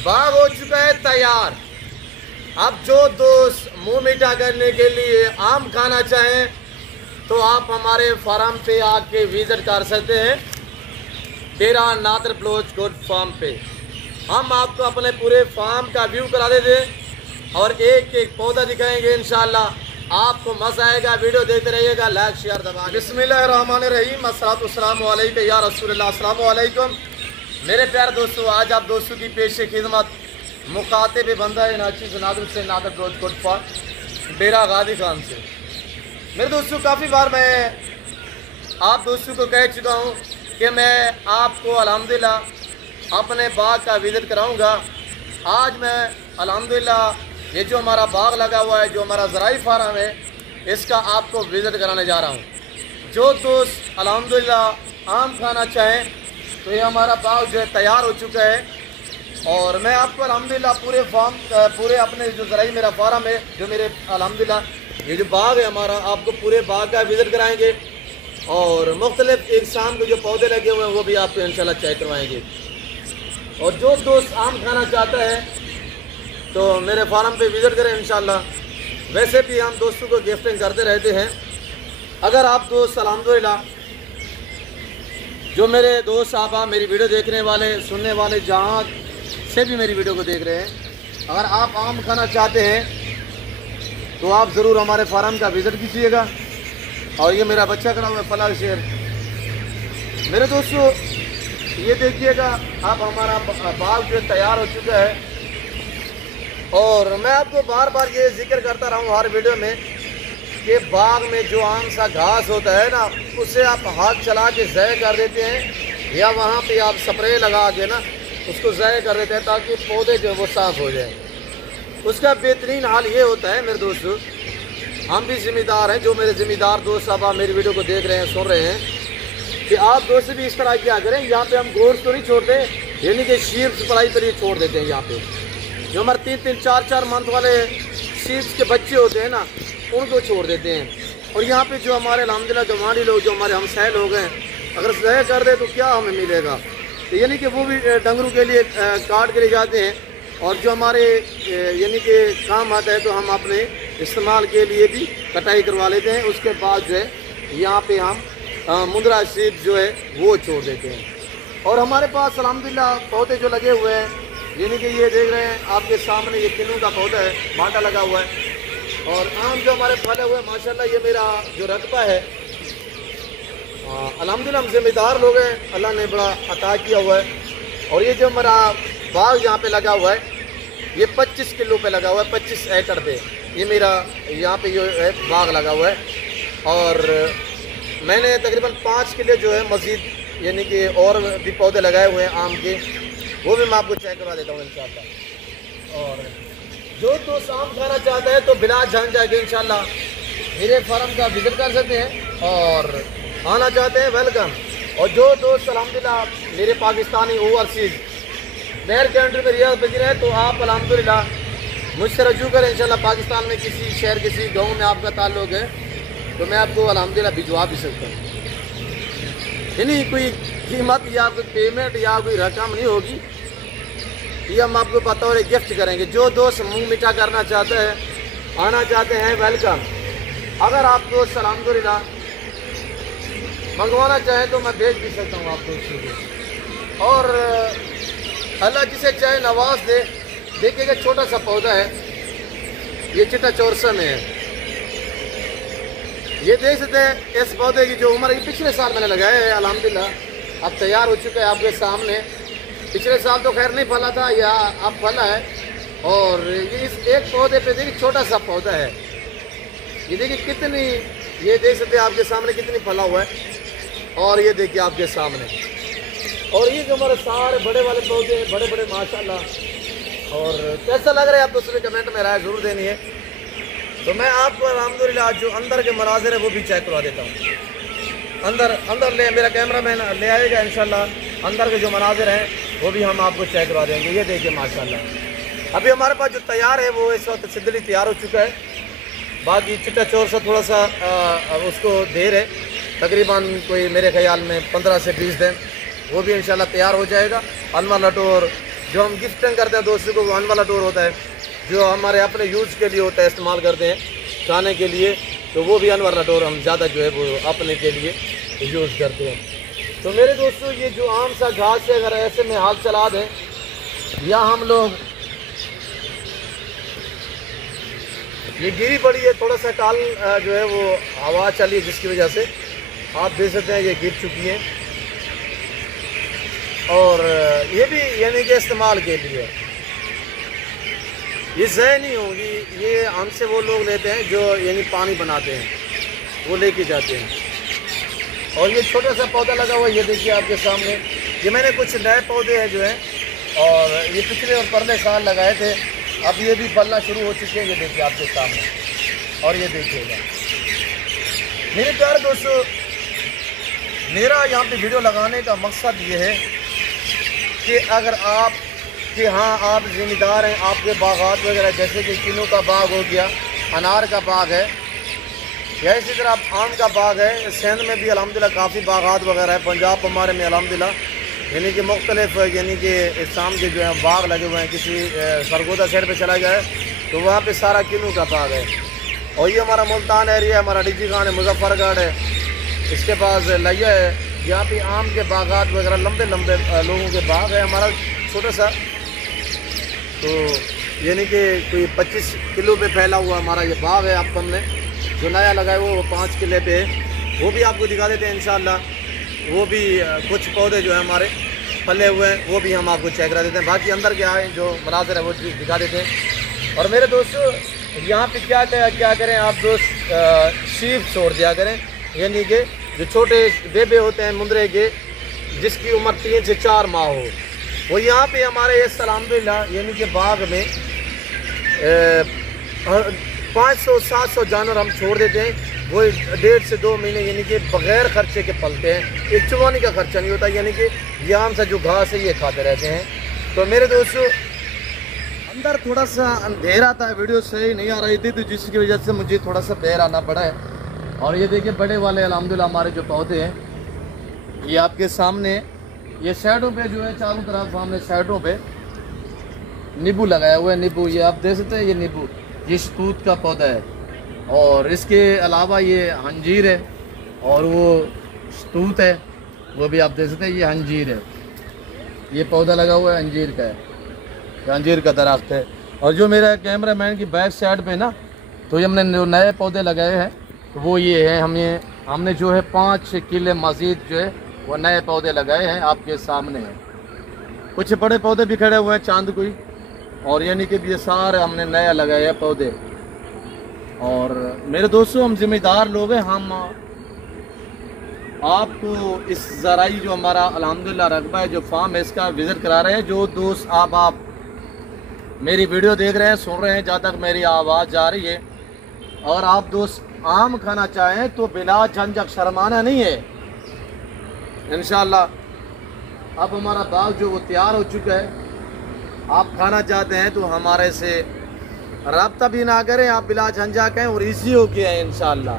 बाग हो चुका है तैयार। अब जो दोस्त मुंह मीठा करने के लिए आम खाना चाहें तो आप हमारे फार्म पे आके विजिट कर सकते हैं। डेरा नादर बलोच गोट फार्म पे हम आपको अपने पूरे फार्म का व्यू करा देते और एक एक पौधा दिखाएंगे। इंशाल्लाह आपको मज़ा आएगा। वीडियो देखते रहिएगा, लाइक शेयर दबा। बिस्मिल्लाहिर्रहमानिर्रहीम, अस्सलातु अलैका या रसूलल्लाह। अस्सलामु अलैकुम मेरे प्यारे दोस्तों, आज आप दोस्तों की पेश खिदमत मुखातिब बंदा नाचीज़ नादर से नादर बलोच गोट फार्म डेरा गादी खान से। मेरे दोस्तों, काफ़ी बार मैं आप दोस्तों को कह चुका हूँ कि मैं आपको अल्हम्दुलिल्लाह अपने बाग का विज़िट कराऊँगा। आज मैं अल्हम्दुलिल्लाह ये जो हमारा बाग लगा हुआ है, जो हमारा ज़राई फार्म है, इसका आपको विज़िट कराने जा रहा हूँ। जो दोस्त अल्हम्दुलिल्लाह आम खाना चाहें तो ये हमारा बाग जो है तैयार हो चुका है। और मैं आपको अल्हम्दुलिल्लाह पूरे अपने जो ज़राई मेरा फार्म है, जो मेरे अल्हम्दुलिल्लाह ये जो बाग है हमारा, आपको पूरे बाग का विज़िट कराएँगे और मुख्तलिफ एक शाम के जो पौधे लगे हुए हैं वो भी आपको इंशाल्लाह चेक करवाएंगे। और जो दोस्त आम खाना चाहता है तो मेरे फार्म पे विज़िट करें इंशाल्लाह। वैसे भी हम दोस्तों को गिफ्टिंग करते रहते हैं। अगर आप दोस्त अल्हम्दुलिल्लाह जो मेरे दोस्त साहब मेरी वीडियो देखने वाले सुनने वाले जहाँ से भी मेरी वीडियो को देख रहे हैं, अगर आप आम खाना चाहते हैं तो आप ज़रूर हमारे फार्म का विज़िट कीजिएगा। और ये मेरा बच्चा खड़ा हुआ है फलाह शेर। मेरे दोस्तों ये देखिएगा, आप हमारा बाग जो तैयार हो चुका है। और मैं आपको बार बार ये जिक्र करता रहा हूँ हर वीडियो में कि बाग में जो आम सा घास होता है ना, उसे आप हाथ चला के ज़ाय कर देते हैं या वहाँ पे आप स्प्रे लगा के ना उसको ज़ाय कर देते हैं ताकि पौधे जो वो साफ़ हो जाए। उसका बेहतरीन हाल ये होता है मेरे दोस्तों, हम भी ज़िम्मेदार हैं, जो मेरे ज़िम्मेदार दोस्त साहब मेरी वीडियो को देख रहे हैं सुन रहे हैं, कि आप दोस्त भी इस तरह क्या करें। यहाँ पे हम गोश्त तो नहीं छोड़ते, यानी कि शीप सप्लाई पर ये छोड़ देते हैं। यहाँ पे जो हमारे 3-3, 4-4 मंथ वाले शीप्स के बच्चे होते हैं ना, उनको छोड़ देते हैं। और यहाँ पे जो हमारे अल्हम्दुलिल्लाह गवांडी लोग, जो हमारे हमसाय लोग हैं, अगर ज़ाय कर दे तो क्या हमें मिलेगा। तो यानी कि वो भी डंगरों के लिए काट के ले जाते हैं और जो हमारे यानी कि काम आता है तो हम अपने इस्तेमाल के लिए भी कटाई करवा लेते हैं। उसके बाद जो है यहाँ पे हम मुंद्रा शीप जो है वो छोड़ देते हैं। और हमारे पास अल्हम्दुलिल्लाह पौधे जो लगे हुए हैं, यानी कि ये देख रहे हैं आपके सामने, ये किन्नू का पौधा है, भाटा लगा हुआ है। और आम जो हमारे फले हुए हैं माशाल्लाह, ये मेरा जो रकबा है अल्हम्दुलिल्लाह हम ज़िम्मेदार लोग हैं, अल्लाह ने बड़ा अता किया हुआ है। और ये जो हमारा बाग यहाँ पे लगा हुआ है, ये 25 किलो पे लगा हुआ है, 25 एकड़ पे ये मेरा यहाँ पे जो है बाग लगा हुआ है। और मैंने तकरीबन 5 किलो जो है मज़ीद यानी कि और भी पौधे लगाए हुए हैं आम के, वो भी मैं आपको चेक करवा देता हूँ इंशाल्लाह। और जो दोस्त आम खाना चाहता है तो बिला झंझट इंशाल्लाह मेरे फार्म का विज़िट कर सकते हैं और आना चाहते हैं वेलकम। और जो दोस्त अल्हम्दुलिल्लाह मेरे पाकिस्तानी ओवरसीज़ बाहर कंट्री में रियाज पजीर है तो आप अल्हम्दुलिल्लाह मुझसे रजू करें। इंशाल्लाह पाकिस्तान में किसी शहर किसी गाँव में आपका ताल्लुक़ है तो मैं आपको अल्हम्दुलिल्लाह भिजवा भी सकता हूँ। यानी कोई कीमत या कोई पेमेंट या कोई रकम नहीं होगी, ये हम आपको बतौर गिफ्ट करेंगे। जो दोस्त मुँह मीठा करना चाहते हैं, आना चाहते हैं, वेलकम। अगर आप दोस्त अल्हम्दुलिल्लाह मंगवाना चाहें तो मैं भेज भी सकता हूँ आप दोस्तों को। और अल्लाह जिसे चाहे नवाज दे। देखिएगा छोटा सा पौधा है, ये चिट्टा चौरसा में है। ये देख सकते हैं इस पौधे की जो उम्र है, पिछले साल मैंने लगाया है अल्हम्दुलिल्लाह, अब तैयार हो चुका है आपके सामने। पिछले साल तो खैर नहीं फला था, या अब फला है। और ये इस एक पौधे पे देखिए छोटा सा पौधा है, ये देखिए कितनी, ये देख सकते हैं आपके सामने कितनी फला हुआ है। और ये देखिए आपके सामने, और ये जो हमारे सारे बड़े वाले पौधे हैं, बड़े बड़े माशाल्लाह। और कैसा लग रहा है आप दूसरे कमेंट में राय ज़रूर देनी है। तो मैं आपको अल्हम्दुलिल्लाह जो अंदर के मनाज़िर है वो भी चेक करवा देता हूँ। अंदर ले मेरा कैमरा मैन ले आएगा इंशाल्लाह। अंदर के जो मनाज़िर हैं वो भी हम आपको चेक करवा देंगे। ये देखिए माशाल्लाह अभी हमारे पास जो तैयार है वो इस वक्त सिद्धली तैयार हो चुका है। बाकी चिट्टा चोर सा थोड़ा सा उसको देर है, तकरीबन कोई मेरे ख्याल में 15 से 20 दिन, वो भी इंशाल्लाह तैयार हो जाएगा। अलमा लटोर जो हम गिफ्टिंग करते हैं दोस्तों को, वो अन वाला डोर होता है, जो हमारे अपने यूज़ के लिए होता है, इस्तेमाल करते हैं खाने के लिए, तो वो भी अन वाला डोर हम ज़्यादा जो है वो अपने के लिए यूज़ करते हैं। तो मेरे दोस्तों ये जो आम सा घास है, अगर ऐसे में हाथ चला दें या हम लोग, ये गिरी पड़ी है, थोड़ा सा काल जो है वो हवा चली है जिसकी वजह से आप देख सकते हैं ये गिर चुकी है। और ये भी यानी कि इस्तेमाल के लिए ये ज़ाया नहीं होंगी, ये हमसे वो लोग लेते हैं जो यानी पानी बनाते हैं, वो लेके जाते हैं। और ये छोटा सा पौधा लगा हुआ है, ये देखिए आपके सामने, ये मैंने कुछ नए पौधे हैं जो हैं, और ये पिछले और परले साल लगाए थे, अब ये भी फलना शुरू हो चुके हैं, ये देखिए आपके सामने। और ये देखिएगा मेरे प्यारे दोस्तों, मेरा यहाँ पे वीडियो लगाने का मकसद ये है कि अगर आप कि हाँ आप ज़िम्मेदार हैं, आपके बागात वगैरह जैसे कि किन्नू का बाग हो गया, अनार का बाग है, या इसी तरह आम का बाग है। सिंध में भी अल्हम्दुलिल्लाह काफ़ी बागात वगैरह है, पंजाब हमारे में अल्हम्दुलिल्लाह यानी कि मुख्तलिफ यानी कि इस्लाम के जो है बाग लगे हुए हैं। किसी सरगोदा साइड पे चला जाए तो वहाँ पे सारा किन्नू का बाग है। और ये हमारा मुल्तान एरिया है, हमारा डिजी खान है, मुजफ्फरगढ़ है, इसके पास लिया है, यहाँ पे आम के बागात वगैरह लंबे लंबे लोगों के बाग है। हमारा छोटा सा तो यानी कि कोई 25 किलो पे फैला हुआ हमारा ये बाग है। आपको हमने जो नया लगाया वो 5 किले पे है, वो भी आपको दिखा देते हैं इंशाल्लाह। वो भी कुछ पौधे जो है हमारे फले हुए हैं, वो भी हम आपको चेक करा देते हैं। बाकी अंदर क्या है जो मनाज़र है वो दिखा देते हैं। और मेरे दोस्तों यहाँ पे क्या करें आप दोस्त, शीप छोड़ दिया करें, यानी कि जो छोटे बेबे होते हैं मुंदरे के, जिसकी उम्र 3 से 4 माह हो, वो यहाँ पे हमारे अल्हम्दुलिल्लाह यानी कि बाग में 500-700 जानवर हम छोड़ देते हैं। वो 1.5 से 2 महीने यानी कि बग़ैर खर्चे के पलते हैं, एक चुवानी का खर्चा नहीं होता, यानी कि ये आम सा जो घास है ये खाते रहते हैं। तो मेरे दोस्तों अंदर थोड़ा सा अंधेरा था, वीडियो सही नहीं आ रही थी, तो जिसकी वजह से मुझे थोड़ा सा बाहर आना पड़ा है। और ये देखिए बड़े वाले अल्हम्दुलिल्लाह हमारे जो पौधे हैं, ये आपके सामने, ये साइडों पे जो है चारों तरफ हमने साइडों पे नींबू लगाया हुआ है। नींबू ये आप देख सकते हैं, ये नींबू ये शतूत का पौधा है। और इसके अलावा ये अंजीर है, और वो शतूत है, वो भी आप देख सकते हैं, ये अंजीर है। ये पौधा लगा हुआ है अंजीर का है, ये अंजीर का दरख्त है। और जो मेरा कैमरा मैन की बैक साइड पे ना, तो ये हमने जो नए पौधे लगाए हैं तो वो ये है, हमने जो है 5 किले मज़ीद जो है वो नए पौधे लगाए हैं, आपके सामने हैं। कुछ बड़े पौधे भी खड़े हुए हैं चांद कोई, और यानी कि ये सारे हमने नया लगाए हैं पौधे। और मेरे दोस्तों हम ज़िम्मेदार लोग हैं, हम आपको इस ज़राई जो हमारा अल्हम्दुलिल्लाह रकबा है, जो फार्म है, इसका विज़िट करा रहे हैं। जो दोस्त आप मेरी वीडियो देख रहे हैं, सुन रहे हैं, जहाँ तक मेरी आवाज़ जा रही है, और आप दोस्त आम खाना चाहें तो बिला झंझट, शर्माना नहीं है। इंशाअल्लाह अब हमारा बाग जो वो तैयार हो चुका है। आप खाना चाहते हैं तो हमारे से रब्ता भी ना करें, आप बिला झंझट कहें और इसी हो के हैं इंशाअल्लाह।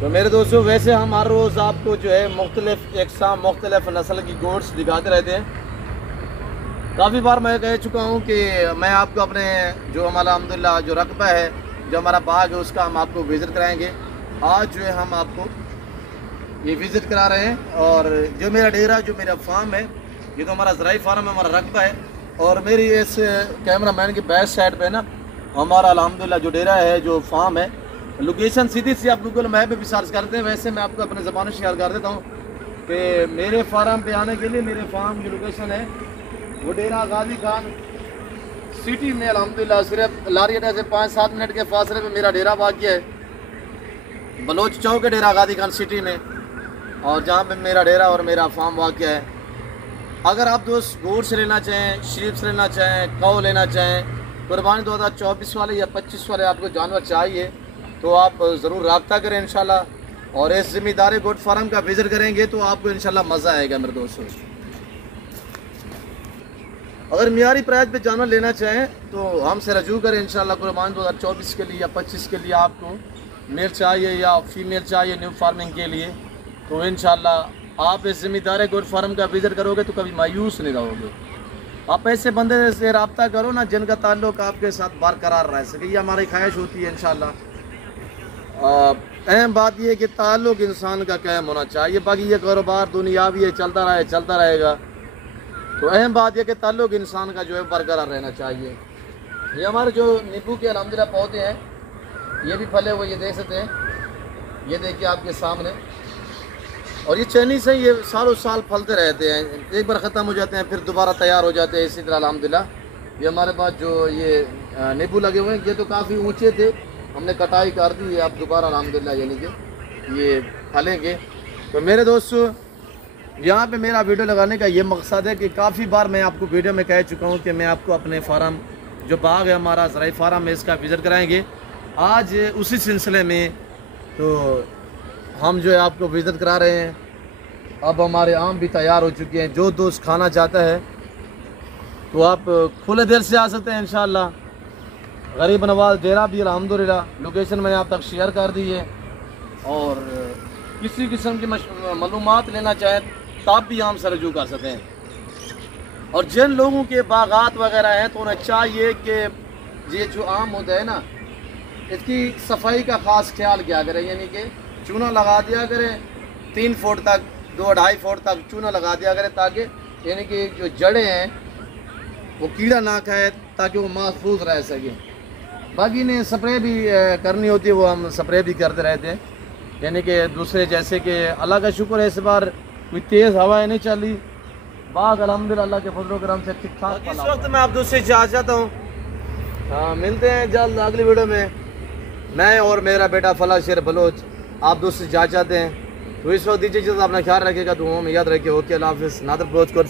तो मेरे दोस्तों वैसे हम हर रोज़ आपको जो है मुख्तलिफ एकसाम मुख्तलिफ नस्ल की गोट्स दिखाते रहते हैं। काफ़ी बार मैं कह चुका हूँ कि मैं आपको अपने जो हमारा अल्हम्दुलिल्लाह जो रकबा है, जो हमारा बाग है, उसका हम आपको विज़िट कराएंगे। आज जो है हम आपको ये विज़िट करा रहे हैं। और जो मेरा डेरा, जो मेरा फार्म है, ये तो हमारा ज़राई फार्म है, हमारा रकबा है। और मेरी इस कैमरा मैन की बैक साइड पे ना हमारा अल्हम्दुलिल्लाह जो डेरा है, जो फार्म है, लोकेशन सीधी सी आप गूगल मैप पे भी सर्च करते हैं। वैसे मैं आपको अपने ज़बान शेयर कर देता हूँ कि मेरे फार्म पे आने के लिए मेरे फार्म की लोकेशन है वो डेरा गाजी खान सिटी में, अल्हम्दुलिल्लाह सिर्फ लारी अड्डा से 5-7 मिनट के फासले में मेरा डेरा वाक़ है, बलोच चौक है डेरा गाजी खान सिटी में, और जहाँ पे मेरा डेरा और मेरा फार्म वाक़ है। अगर आप दोस्त गोट से लेना चाहें, शीप से लेना चाहें, कौ लेना चाहें, कुर्बानी 2024 वाले या 25 वाले आपको जानवर चाहिए तो आप ज़रूर रब्ता करें इंशाल्लाह। और इस ज़िम्मेदारी गोट फार्म का विज़िट करेंगे तो आपको इंशाल्लाह मज़ा आएगा मेरे दोस्तों। अगर मियारी प्राइस पे जानवर लेना चाहें तो हमसे रजू करें इंशाल्लाह। कुर्बानी 2024 के लिए या 25 के लिए आपको मेल चाहिए या फीमेल चाहिए न्यू फार्मिंग के लिए, तो इंशाल्लाह आप इस ज़िम्मेदारी गोट फार्म का विज़िट करोगे तो कभी मायूस नहीं रहोगे। आप ऐसे बंदे से रब्ता करो ना जिनका ताल्लुक आपके साथ बरकरार रह सके, ये हमारी ख्वाहिश होती है इंशाल्लाह। अहम बात यह कि ताल्लुक इंसान का कायम होना चाहिए, बाकी ये कारोबार दुनियावी है, चलता रहेगा। तो अहम बात यह कि ताल्लुक इंसान का जो है बरकरार रहना चाहिए। ये हमारे जो नींबू के अल्हम्दुलिल्लाह पौधे हैं, ये भी फले हुए, ये देख सकते हैं, ये देखिए आपके सामने। और ये चाइनीज़ से ये सालों साल फलते रहते हैं, एक बार ख़त्म हो जाते हैं फिर दोबारा तैयार हो जाते हैं। इसी तरह अल्हम्दुलिल्लाह ये हमारे पास जो ये नींबू लगे हुए हैं, ये तो काफ़ी ऊंचे थे, हमने कटाई कर दी है, अब दोबारा अल्हम्दुलिल्लाह यानी कि ये फलेंगे। तो मेरे दोस्तों, यहाँ पे मेरा वीडियो लगाने का ये मकसद है कि काफ़ी बार मैं आपको वीडियो में कह चुका हूँ कि मैं आपको अपने फार्म, जो बाग है हमारा ज़राई फार्म है, इसका विज़िट कराएंगे। आज उसी सिलसिले में तो हम जो है आपको विज़िट करा रहे हैं। अब हमारे आम भी तैयार हो चुके हैं, जो दोस्त खाना चाहता है तो आप खुले दिल से आ सकते हैं इंशाअल्लाह। गरीब नवाज डेरा भी अल्हम्दुलिल्लाह लोकेशन मैंने आप तक शेयर कर दी है। और किसी किस्म की मालूमात लेना चाहें तो आप भी हमसे रजू कर सकते हैं। और जिन लोगों के बागात वगैरह हैं तो उन्हें चाहिए कि ये जो आम होता है ना, इसकी सफाई का ख़ास ख्याल किया करें, यानी कि चूना लगा दिया करें 3 फुट तक, 2-2.5 फुट तक चूना लगा दिया करें, ताकि यानी कि जो जड़ें हैं वो कीड़ा ना खाए, ताकि वो महफूज रह सके। बाकी ने स्प्रे भी करनी होती है, वो हम स्प्रे भी करते रहते हैं, यानी कि दूसरे जैसे कि अल्लाह का शुक्र है इस बार कोई तेज़ हवाएं नहीं चली, बाग अल्हम्दुलिल्लाह अल्लाह के फजल करम से ठीक ठाक। इस वक्त मैं आप दोस्त से चाहता हूँ, हाँ मिलते हैं जल्द अगली वीडियो में। मैं और मेरा बेटा फला शेर बलोच आप दोस्त से चाहते हैं। तो इस वक्त दीजिए, अपना ख्याल रखेगा, तो हम याद रखिए। ओके, अल्लाह हाफ़िज़। नादर बलोच को